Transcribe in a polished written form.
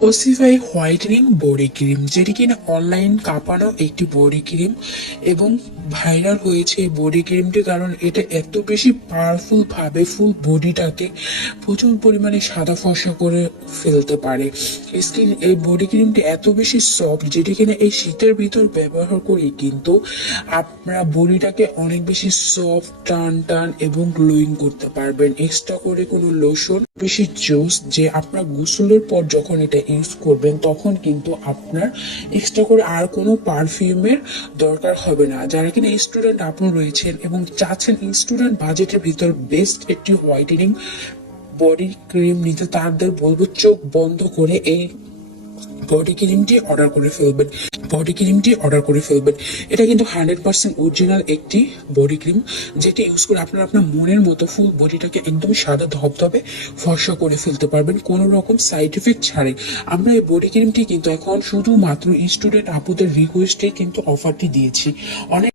Ossify whitening body cream, যেটি কিনা online কাঁপানো একটি বডি ক্রিম এবং ভাইরাল হয়েছে এই বডি ক্রিমটি, কারণ এটা এত বেশি পাওয়ারফুল ভাবে ফুল বডিটাকে প্রচুর পরিমাণে সাদা ফর্সা করে ফেলতে পারে। স্কিন এই বডি ক্রিমটি এত বেশি সফট, যেটি কিনা এই শীতের ভিতর ব্যবহার করি কিন্তু আপনারা বডিটাকে অনেক বেশি সফট, টান টান এবং গ্লোয়িং করতে পারবেন। এক্সট্রা করে কোনো লোশন বেশি জুস, যে আপনার গোসলের পর যখন এটা ইউজ করবেন তখন কিন্তু আপনার এক্সট্রা করে আর কোনো পারফিউমের দরকার হবে না। যারা কিনা স্টুডেন্ট আপনি রয়েছেন এবং চাচ্ছেন স্টুডেন্ট বাজেটের ভিতর বেস্ট একটি হোয়াইটেনিং বডি ক্রিম নিতে, তাদের বলবো চোখ বন্ধ করে এই বডি ক্রিমটি অর্ডার করে ফেলবেন। এটা কিন্তু 100% অরিজিনাল একটি বডি ক্রিম, যেটি ইউজ করে আপনারা আপনার মনের মতো ফুল বডিটাকে একদম সাদা ধবধবে ফর্সা করে ফেলতে পারবেন কোনো রকম সাইড এফেক্ট ছাড়াই। আমরা এই বডি ক্রিমটি কিন্তু এখন শুধুমাত্র স্টুডেন্ট আপুদের রিকোয়েস্টে কিন্তু অফারটি দিয়েছি। অনেক